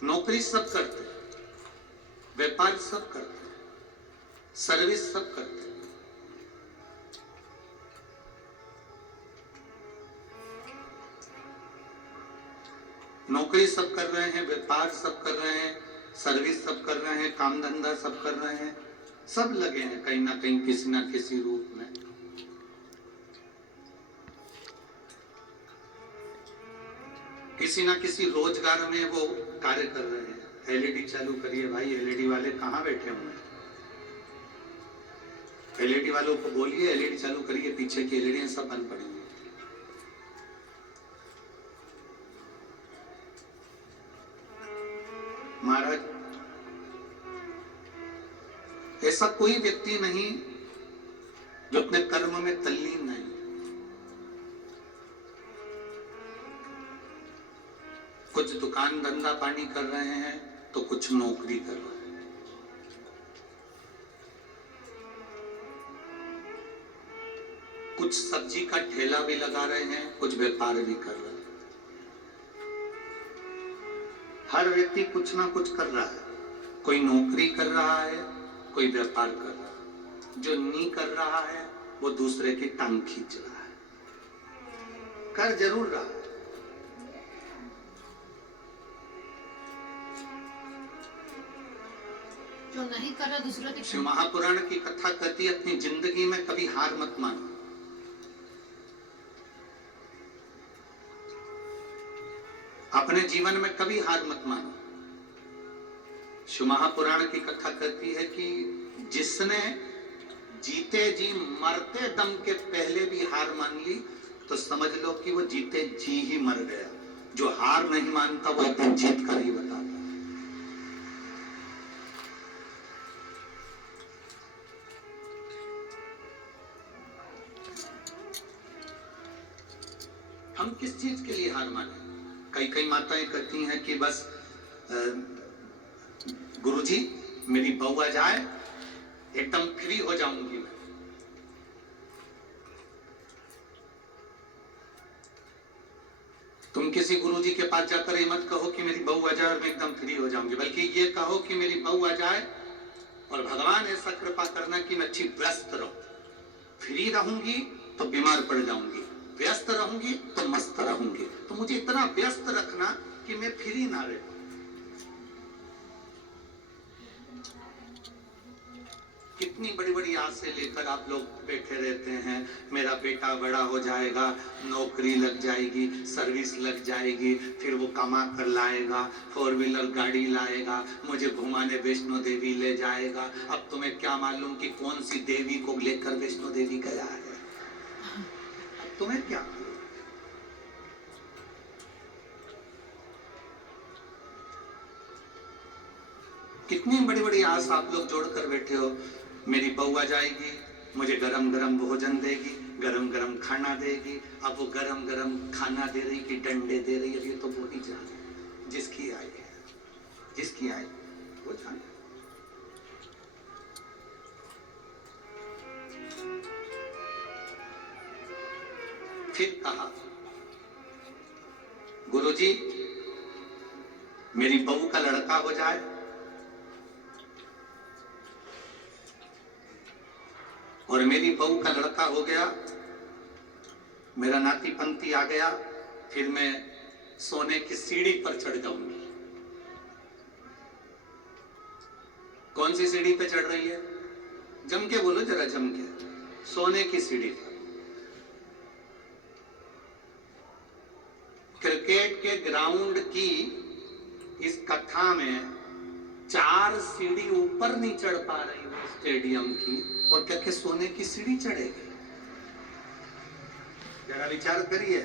नौकरी सब करते हैं, व्यापार सब करते हैं, सर्विस सब करते हैं। नौकरी सब कर रहे हैं, व्यापार सब कर रहे हैं, सर्विस सब कर रहे हैं, काम धंधा सब कर रहे हैं, सब लगे हैं कहीं ना कहीं किसी ना किसी रूप में। किसी ना किसी रोजगार में वो कार्य कर रहे हैं। एलईडी चालू करिए भाई, एलईडी वाले कहाँ बैठे हुए हैं? एलईडी वालों को बोलिए एलईडी चालू करिए, पीछे की एलईडी सब बंद पड़ी हुई। महाराज, ऐसा कोई व्यक्ति नहीं जो अपने कर्म में तल्लीन नहीं। कुछ दुकान धंधा पानी कर रहे हैं तो कुछ नौकरी कर रहे हैं। कुछ सब्जी का ठेला भी लगा रहे हैं, कुछ व्यापार भी कर रहे हैं। हर व्यक्ति कुछ ना कुछ कर रहा है। कोई नौकरी कर रहा है, कोई व्यापार कर रहा है। जो नहीं कर रहा है वो दूसरे की टांग खींच रहा है। कर जरूर रहा है। जो नहीं कर रहा दूसरों की। शिव महापुराण की कथा कहती है अपनी जिंदगी में कभी हार मत मानो। अपने जीवन में कभी हार मत मानो। शिव महापुराण की कथा कहती है कि जिसने जीते जी मरते दम के पहले भी हार मान ली तो समझ लो कि वो जीते जी ही मर गया। जो हार नहीं मानता वो एक दिन जीत कर ही बताता। हम किस चीज के लिए हार माने? कई कई माताएं कहती हैं कि बस गुरुजी मेरी बहू आ जाए एकदम फ्री हो जाऊंगी मैं। तुम किसी गुरुजी के पास जाकर ये मत कहो कि मेरी बहू आ जाए और मैं एकदम फ्री हो जाऊंगी, बल्कि ये कहो कि मेरी बहू आ जाए और भगवान ऐसा कृपा करना कि मैं अच्छी व्यस्त रहूं। फ्री रहूंगी तो बीमार पड़ जाऊंगी, व्यस्त रहूंगी तो मस्त रहूंगी। तो मुझे इतना व्यस्त रखना कि मैं फ्री ना रहूं। कितनी बड़ी बड़ी आशा लेकर आप लोग बैठे रहते हैं। मेरा बेटा बड़ा हो जाएगा, नौकरी लग जाएगी, सर्विस लग जाएगी, फिर वो कमा कर लाएगा, 4 व्हीलर गाड़ी लाएगा, मुझे घुमाने वैष्णो देवी ले जाएगा। अब तुम्हें क्या मालूम कि कौन सी देवी को लेकर वैष्णो देवी गया है? तुम्हें क्या? कितनी बड़ी बड़ी आस आप लोग जोड़कर बैठे हो। मेरी बहू आ जाएगी, मुझे गरम गरम भोजन देगी, गरम गरम खाना देगी। अब वो गरम गरम खाना दे रही कि डंडे दे रही है, ये तो वो ही जाने। जिसकी आई है, जिसकी आई वो जाने। फिर कहा, गुरुजी मेरी बहू का लड़का हो जाए और मेरी बहू का लड़का हो गया, मेरा नाती पंती आ गया, फिर मैं सोने की सीढ़ी पर चढ़ जाऊंगी। कौन सी सीढ़ी पे चढ़ रही है? जम के बोलो जरा, जम के। सोने की सीढ़ी पर। क्रिकेट के ग्राउंड की इस कथा में 4 सीढ़ी ऊपर नहीं चढ़ पा रही वो स्टेडियम की, और क्या के सोने की सीढ़ी चढ़ेगी? जरा विचार करिए।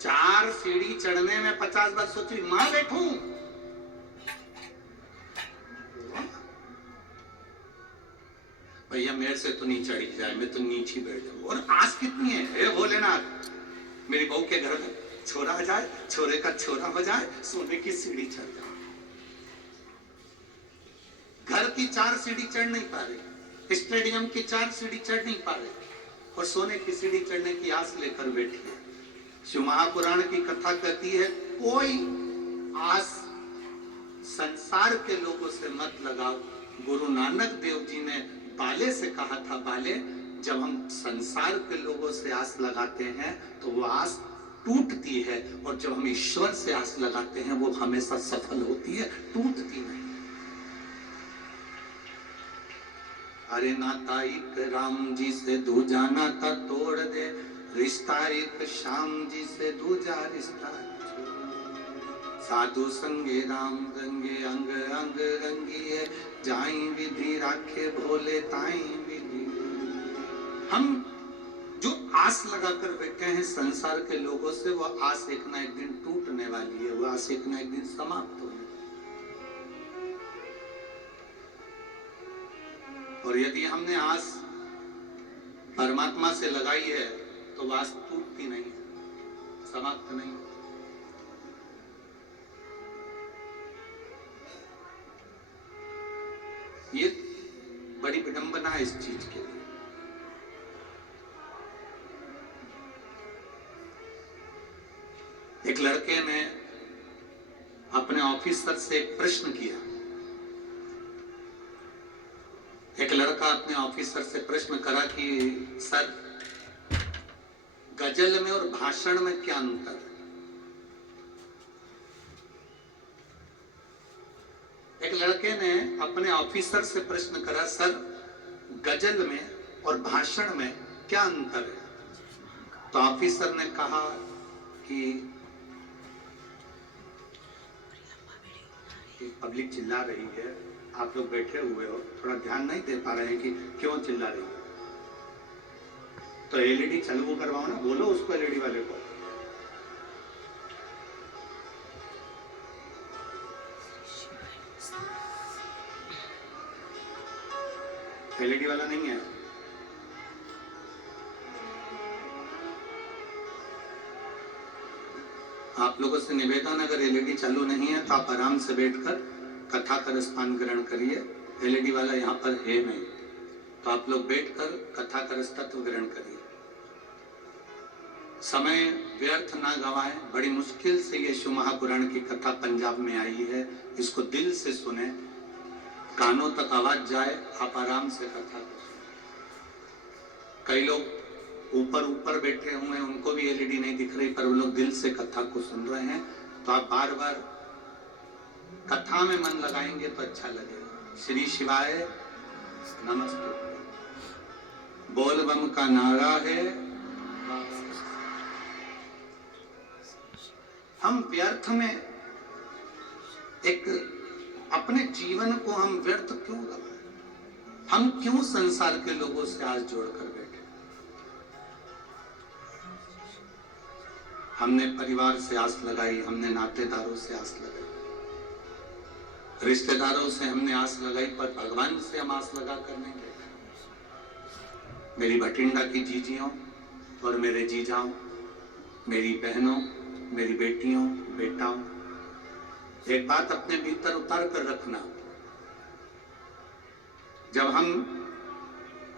4 सीढ़ी चढ़ने में 50 बार सोची मां बैठूं। भैया मेरे से तो नहीं चढ़ी जाए, मैं तो नीचे बैठ जाऊं। और आस कितनी है? हे भोलेनाथ, मेरी बहू के घर में छोरा आ जाए, छोरे का छोरा हो जाए, सोने की सीढ़ी चढ़ जाए। घर की 4 सीढ़ी चढ़ नहीं पा रही, स्टेडियम की 4 सीढ़ी चढ़ नहीं पा रही, और सोने की सीढ़ी चढ़ने की आस लेकर बैठी है। शिव महापुराण की कथा कहती है कोई आस संसार के लोगों से मत लगाओ। गुरु नानक देव जी ने बाले से कहा था, बाले जब हम संसार के लोगों से आस लगाते हैं तो वो आस टूटती है, और जब हम ईश्वर से आस लगाते हैं वो हमेशा सफल होती है, टूटती नहीं। अरे नाता एक राम जी से दूजा नाता तोड़ दे, रिश्ता एक श्याम जी से दूजा रिश्ता छोड़। साधु संगे राम रंगे अंग अंग रंगिए, जाई विधि राखे भोले ताई विधि। हम जो आस लगाकर बैठे हैं संसार के लोगों से, वो आस एक ना एक दिन टूटने वाली है, वो आस एक ना एक दिन समाप्त होगी। और यदि हमने आस परमात्मा से लगाई है तो वो आस टूटती नहीं है, समाप्त नहीं। ये बड़ी विडंबना है इस चीज के लिए। एक लड़के ने अपने ऑफिसर से एक प्रश्न किया। एक लड़का अपने ऑफिसर से प्रश्न करा कि सर, गजल में और भाषण में क्या अंतर है? एक लड़के ने अपने ऑफिसर से प्रश्न करा, सर गजल में और भाषण में क्या अंतर है? तो ऑफिसर ने कहा कि पब्लिक चिल्ला रही है, आप लोग बैठे हुए हो, थोड़ा ध्यान नहीं दे पा रहे हैं कि क्यों चिल्ला रही है, तो एलईडी चालू करवाओ ना, बोलो उसको, एलईडी वाले को। एलईडी वाला नहीं है। आप लोगों से निवेदन, अगर एलईडी चालू नहीं है तो आप आराम से बैठकर कथा का रसपान ग्रहण करिए। एलईडी वाला यहाँ पर है नहीं, तो आप लोग बैठकर कथा का रस तत्व ग्रहण करिए। समय व्यर्थ ना गवाएं। बड़ी मुश्किल से ये शिव महापुराण की कथा पंजाब में आई है, इसको दिल से सुने, कानों तक आवाज जाए, आप आराम से कथा को सुने। कई लोग ऊपर ऊपर बैठे हुए हैं, उनको भी एलईडी नहीं दिख रही, पर वो लोग दिल से कथा को सुन रहे हैं। तो आप बार बार कथा में मन लगाएंगे तो अच्छा लगेगा। श्री शिवाय नमस्ते, बोल बम का नारा है। हम व्यर्थ में एक अपने जीवन को हम व्यर्थ क्यों लगाएं? हम क्यों संसार के लोगों से आज जोड़कर बैठे? हमने परिवार से आस लगाई, हमने नातेदारों से आस लगाई, रिश्तेदारों से हमने आस लगाई, पर भगवान से हम आस लगा कर नहीं बैठे। मेरी भटिंडा की जीजियों और मेरे जीजाओं, मेरी बहनों, मेरी बेटियों, बेटाओं, एक बात अपने भीतर उतार कर रखना। जब हम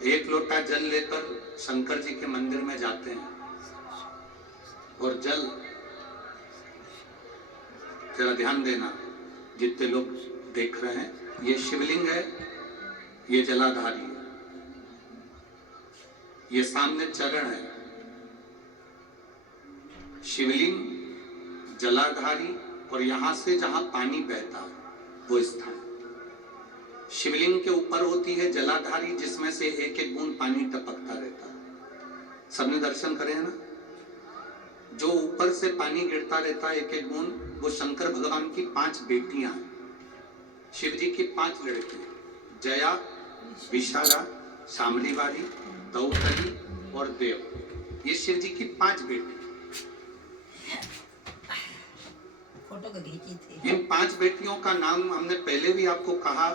एक लोटा जल लेकर शंकर जी के मंदिर में जाते हैं और जल, जरा ध्यान देना, जितने लोग देख रहे हैं, ये शिवलिंग है, ये जलाधारी है, ये सामने चरण है। शिवलिंग, जलाधारी, और यहां से जहां पानी बहता है वो स्थान। शिवलिंग के ऊपर होती है जलाधारी, जिसमें से एक एक बूंद पानी टपकता रहता है। सबने दर्शन करे हैं ना? जो ऊपर से पानी गिरता रहता है एक एक बूंद, वो शंकर भगवान की 5 बेटियां हैं। शिव जी की 5 लड़कियां, जया, विशाला, शामलीवाली, द्रौपदी और देव। ये शिव जी की 5 बेटी। फोटो को खींची थी। इन 5 बेटियों का नाम हमने पहले भी आपको कहा।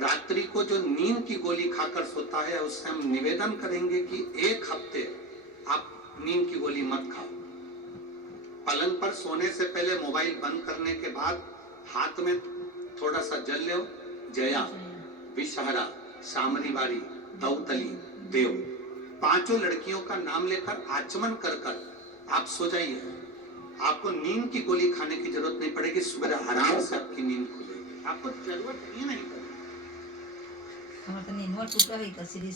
रात्रि को जो नींद की गोली खाकर सोता है, उससे हम निवेदन करेंगे कि 1 हफ्ते आप नींद की गोली मत खाओ। पलंग पर सोने से पहले मोबाइल बंद करने के बाद हाथ में थोड़ा सा जल लो। जया, विषहरा, शामलीवाली, द्रौपदी, देव, 5 लड़कियों का नाम लेकर आचमन कर कर आप सो जाइए। आपको नींद की गोली खाने की जरूरत नहीं पड़ेगी, सुबह आराम से आपकी नींद खुलेगी, आपको जरूरत ही नहीं पड़ेगी। हमारे तो नींद टूटा है सीरीज